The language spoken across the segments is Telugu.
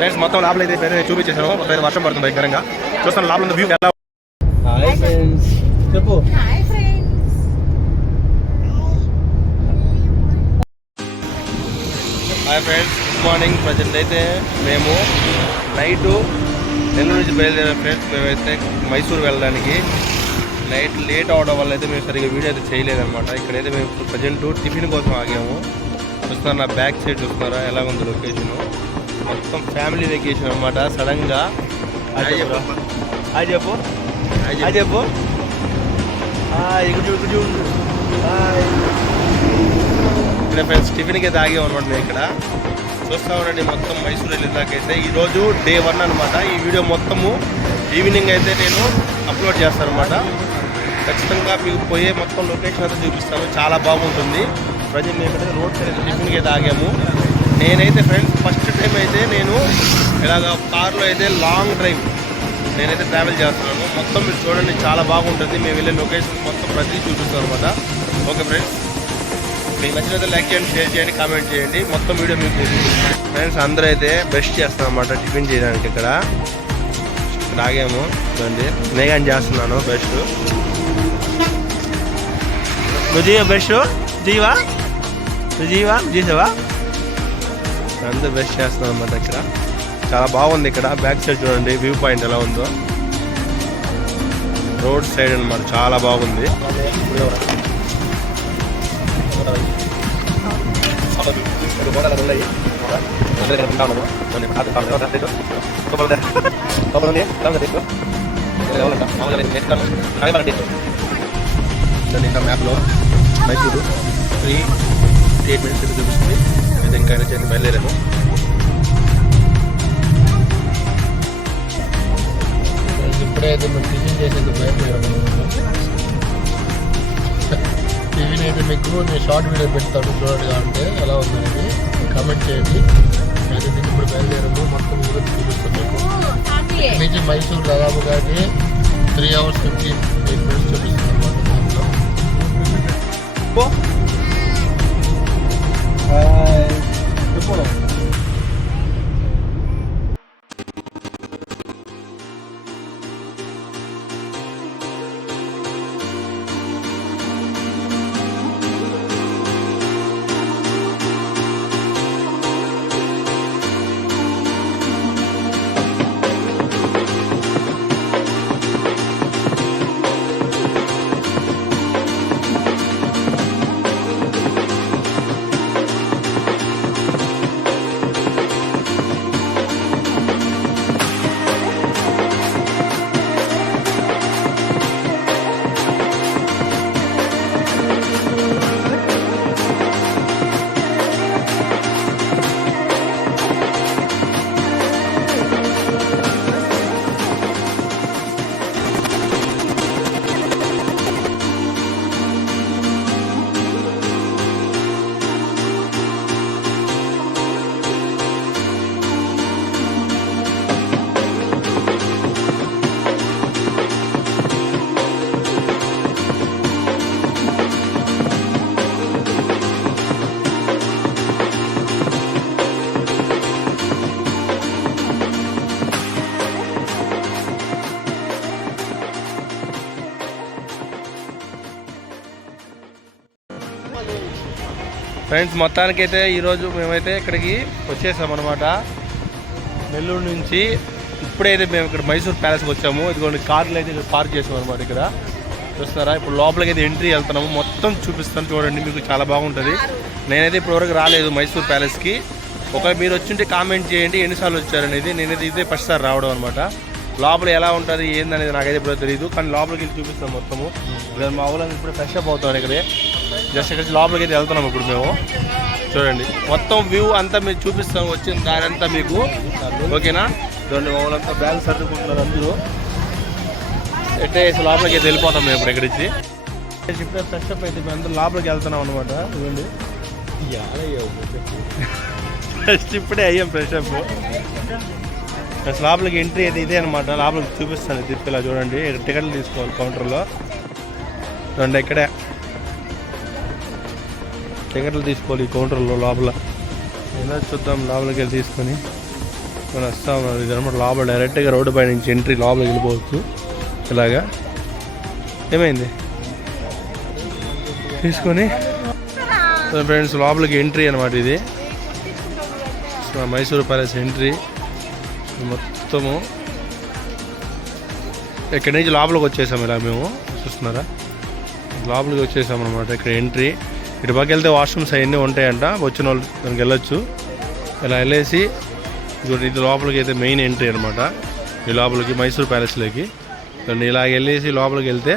ఫ్రెండ్స్ మొత్తం లోపల అయితే చూపించేసాను. ఒకవేళ వర్షం పడుతుంది భయంకరంగా. చూస్తాను లోపల వ్యూ ఎలా. హాయ్ ఫ్రెండ్స్ చెప్పు. Hi friends. Hi friends, good morning. Present అయితే మేము నైట్ నెల్లూరు నుంచి బయలుదేరాం ఫ్రెండ్స్. మేమైతే మైసూరు వెళ్ళడానికి నైట్ లేట్ అవడం వల్ల అయితే మేము సరిగ్గా వీడియో అయితే చేయలేదన్నమాట. ఇక్కడైతే మేము ప్రజెంట్ టిఫిన్ కోసం ఆగాము. చూస్తున్నారు నా బ్యాక్ సైడ్, చూస్తున్నారా ఎలా ఉంది లొకేషను. మొత్తం ఫ్యామిలీ వెకేషన్ అనమాట. సడన్గా హాయ్ చెప్పు ఇక్కడ ఫ్రెండ్స్ టిఫిన్కి అయితే ఆగాము అనమాట. మేము ఇక్కడ చూస్తూ ఉండండి. మొత్తం మైసూరు వెళ్ళేదాకైతే ఈరోజు డే 1 అనమాట. ఈ వీడియో మొత్తము ఈవినింగ్ అయితే నేను అప్లోడ్ చేస్తాను అనమాట. ఖచ్చితంగా మీకు పోయే మొత్తం లొకేషన్ అయితే చూపిస్తాను. చాలా బాగుంటుంది. ప్రజెంట్ మేము అయితే రోడ్ సైడ్ అయితే టిఫిన్కి అయితే ఆగాము. నేనైతే ఫ్రెండ్స్ ఫస్ట్ టైం అయితే నేను ఇలాగ కార్లో అయితే లాంగ్ డ్రైవ్ నేనైతే ట్రావెల్ చేస్తున్నాను. మొత్తం మీరు చూడండి, చాలా బాగుంటుంది. మేము వెళ్ళే లొకేషన్ మొత్తం ప్రతిదీ చూపిస్తాం అనమాట. ఓకే ఫ్రెండ్స్, మీకు నచ్చినైతే లైక్ చేయండి, షేర్ చేయండి, కామెంట్ చేయండి. మొత్తం వీడియో మీకు ఫ్రెండ్స్ అందరూ అయితే బ్రష్ చేస్తాం అన్నమాట టిఫిన్ చేయడానికి. ఇక్కడ ఆగాము చూడండి. నేను చేస్తున్నాను బ్రష్. నువ్వు చేయవా బ్రష్? జీవా చేసావా? అందరూ బ్రష్ చేస్తున్నాం అన్నమాట. ఇక్కడ చాలా బాగుంది. ఇక్కడ బ్యాక్ సైడ్ చూడండి వ్యూ పాయింట్ ఎలా ఉందో. రోడ్ సైడ్ అన్నమాట, చాలా బాగుంది. ఇంకా మ్యాప్లో మైసూరు 3-8 మినిట్స్ అయితే చూపిస్తుంది. అయితే ఇంకా చేసి బయలుదేరాము. ఇప్పుడైతే మేము టిఫిన్ చేసేది బయలుదేరాము. టిఫిన్ అయితే మీకు నేను షార్ట్ వీడియో పెడతాను, చూడండి. అంటే ఎలా ఉందనేది కామెంట్ చేయండి. అయితే నేను ఇప్పుడు బయలుదేరాము. మొత్తం కూడా చూపిస్తాను మీకు. నుంచి మైసూరు దాదాపుగా 3 hours 58 minutes చూపిస్తుంది అనమాట. ఫ్రెండ్స్ మొత్తానికైతే ఈరోజు మేమైతే ఇక్కడికి వచ్చేసాం అనమాట. నెల్లూరు నుంచి ఇప్పుడైతే మేము ఇక్కడ మైసూర్ ప్యాలెస్కి వచ్చాము. ఇదిగోండి కార్లు అయితే ఇక్కడ పార్క్ చేసాం అనమాట. ఇక్కడ చూస్తారా, ఇప్పుడు లోపలికి అయితే ఎంట్రీ వెళ్తున్నాము. మొత్తం చూపిస్తాను చూడండి, మీకు చాలా బాగుంటుంది. నేనైతే ఇప్పటివరకు రాలేదు మైసూర్ ప్యాలెస్కి. ఒకవేళ మీరు వచ్చింటే కామెంట్ చేయండి ఎన్నిసార్లు వచ్చారనేది. నేనైతే ఇదే ఫస్ట్ సారి రావడం అనమాట. లోపల ఎలా ఉంటుంది ఏందనేది నాకైతే ఇప్పుడు తెలియదు, కానీ లోపలికి వెళ్ళి చూపిస్తాం మొత్తము. ఇప్పుడు మా ఊళ్ళో ఇప్పుడు ఫ్రెష్ అప్ అవుతాం. ఇక్కడే జస్ట్ ఇక్కడ లోపలికి అయితే వెళ్తున్నాం ఇప్పుడు మేము. చూడండి మొత్తం వ్యూ అంతా మీకు చూపిస్తాం, వచ్చిన దాని అంతా మీకు. ఓకేనా? చూడండి మా ఊళ్ళంతా బ్యాగ్ సర్దుకుంటున్నారు అందరూ. ఎట్టే లోపలికి అయితే వెళ్ళిపోతాం మేము ఇప్పుడు ఇక్కడికి. ఇప్పుడే ఫ్రెష్ అప్ అయితే మేము అందరూ లోపలికి వెళ్తున్నాం అనమాట. చూడండి ఫస్ట్ ఇప్పుడే అయ్యాం ఫ్రెష్ అప్. లోపలికి ఎంట్రీ అయితే ఇదే అనమాట. లోపలికి చూపిస్తాను తిప్పిలా. చూడండి టికెట్లు తీసుకోవాలి కౌంటర్లో. చూడండి ఇక్కడే టికెట్లు తీసుకోవాలి ఈ కౌంటర్లో లోపల. ఏదో చూద్దాం లోపలికి వెళ్ళి తీసుకొని. మనం వస్తా ఉన్నారు. ఇది అనమాట లోపల డైరెక్ట్గా రోడ్డు పై నుంచి ఎంట్రీ లోపలికి వెళ్ళిపోవచ్చు. ఇలాగా ఏమైంది తీసుకొని ఫ్రెండ్స్ లోపలికి ఎంట్రీ అనమాట ఇది. మైసూర్ ప్యాలెస్ ఎంట్రీ మొత్తము ఇక్కడి నుంచి లోపలికి వచ్చేసాము. ఇలా మేము చూస్తున్నారా లోపలికి వచ్చేసాము అనమాట. ఇక్కడ ఎంట్రీ ఇటు పక్క వెళ్తే వాష్రూమ్స్ అవన్నీ ఉంటాయంట. వచ్చిన వాళ్ళు దానికి వెళ్ళొచ్చు. ఇలా వెళ్ళేసి ఇది లోపలికి అయితే మెయిన్ ఎంట్రీ అనమాట. ఈ లోపలికి మైసూర్ ప్యాలెస్లోకి ఇలా వెళ్ళేసి లోపలికి వెళ్తే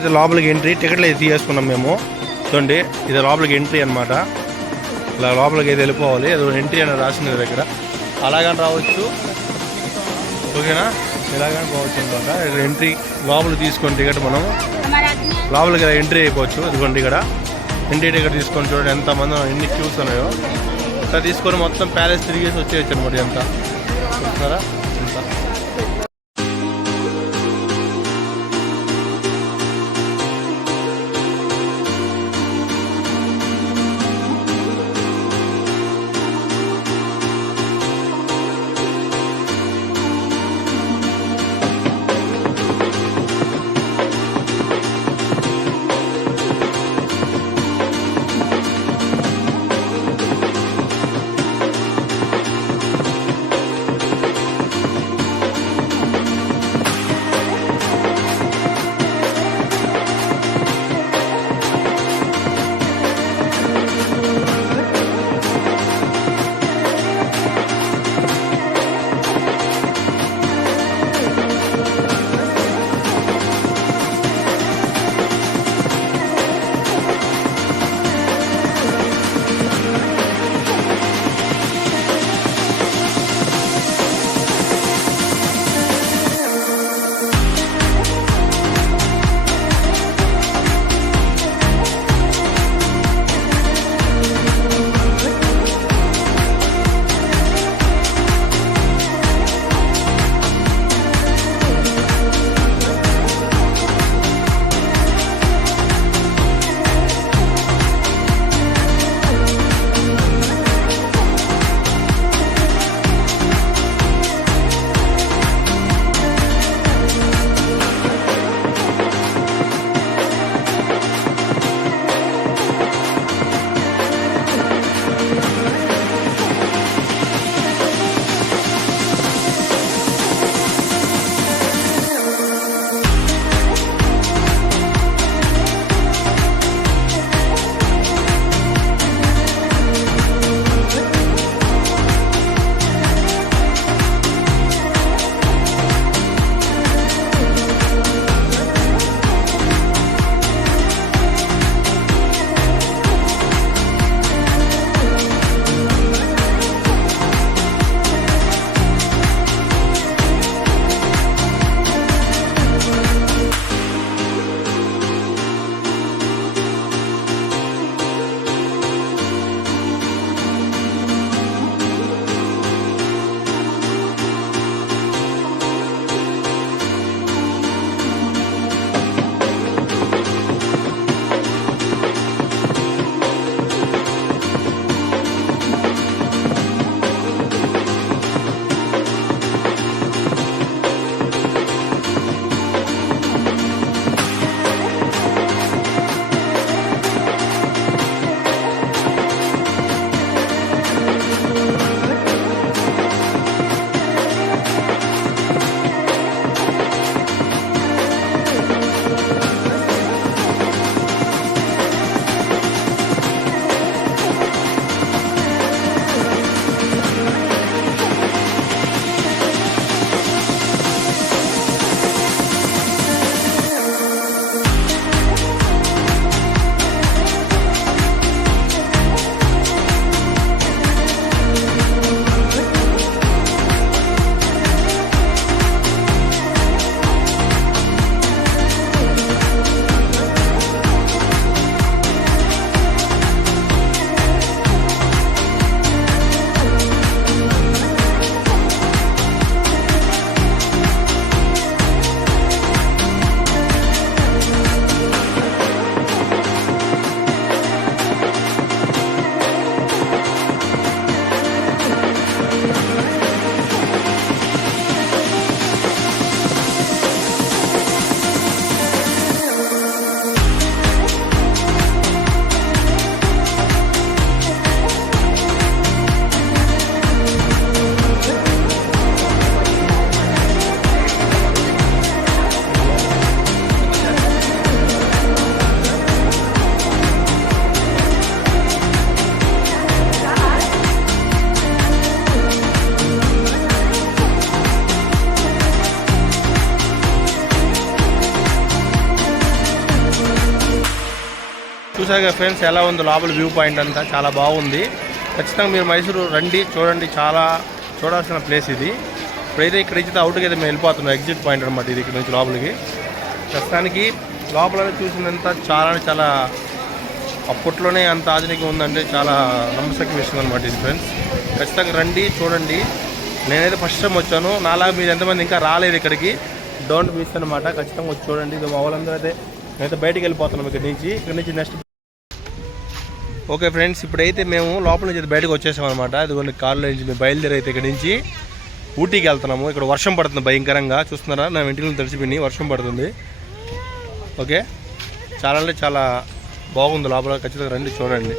అయితే లోపలికి ఎంట్రీ టికెట్లు అయితే తీసుకున్నాం మేము. చూడండి ఇది లోపలికి ఎంట్రీ అనమాట. ఇలా లోపలికి అయితే వెళ్ళిపోవాలి. అది ఎంట్రీ అని రాసింది దగ్గర. అలాగని రావచ్చు, ఓకేనా? ఇలాగని పోవచ్చు అనమాట. ఎంట్రీ లోపలికి తీసుకొని టికెట్ మనం లోపలికి ఎంట్రీ అయిపోవచ్చు. ఇదిగోండి ఇక్కడ ఎంట్రీ టికెట్ తీసుకొని చూడండి ఎంతమంది ఎన్ని క్యూస్ ఉన్నాయో. ఇట్లా తీసుకొని మొత్తం ప్యాలెస్ తిరిగేసి వచ్చేయచ్చు అనమాట. ఎంత చూస్తున్నారా ఎంత. చూసాక ఫ్రెండ్స్ ఎలా ఉందో లోపల వ్యూ పాయింట్ అంతా చాలా బాగుంది. ఖచ్చితంగా మీరు మైసూరు రండి, చూడండి. చాలా చూడాల్సిన ప్లేస్ ఇది. ఇప్పుడైతే ఇక్కడ నుంచి అవుట్కి అయితే మేము వెళ్ళిపోతున్నాం. ఎగ్జిట్ పాయింట్ అనమాట ఇది ఇక్కడ నుంచి లోపలికి. ప్రస్తుతానికి లోపల చూసినంత చాలా అప్పట్లోనే అంత ఆధునికంగా ఉందంటే చాలా నమ్మశక్య విషయం అనమాట ఇది ఫ్రెండ్స్. ఖచ్చితంగా రండి, చూడండి. నేనైతే ఫస్ట్ టైం వచ్చాను. నాలాగా మీరు ఎంతమంది ఇంకా రాలేదు ఇక్కడికి, డోంట్ మిస్ అనమాట. ఖచ్చితంగా వచ్చి చూడండి. ఇది మా వాళ్ళందరూ అయితే నేనైతే బయటికి వెళ్ళిపోతున్నాం ఇక్కడ నుంచి నెక్స్ట్. ఓకే ఫ్రెండ్స్, ఇప్పుడైతే మేము లోపల నుంచి బయటకు వచ్చేసాం అనమాట. ఇదిగోండి కార్లో నుంచి మేము బయలుదేరి అయితే ఇక్కడ నుంచి ఊటీకి వెళ్తున్నాము. ఇక్కడ వర్షం పడుతుంది భయంకరంగా, చూస్తున్నారా? నా ఇంటికి తడిచిపోయి వర్షం పడుతుంది. ఓకే, చాలా అంటే చాలా బాగుంది లోపల. ఖచ్చితంగా రండి, చూడండి.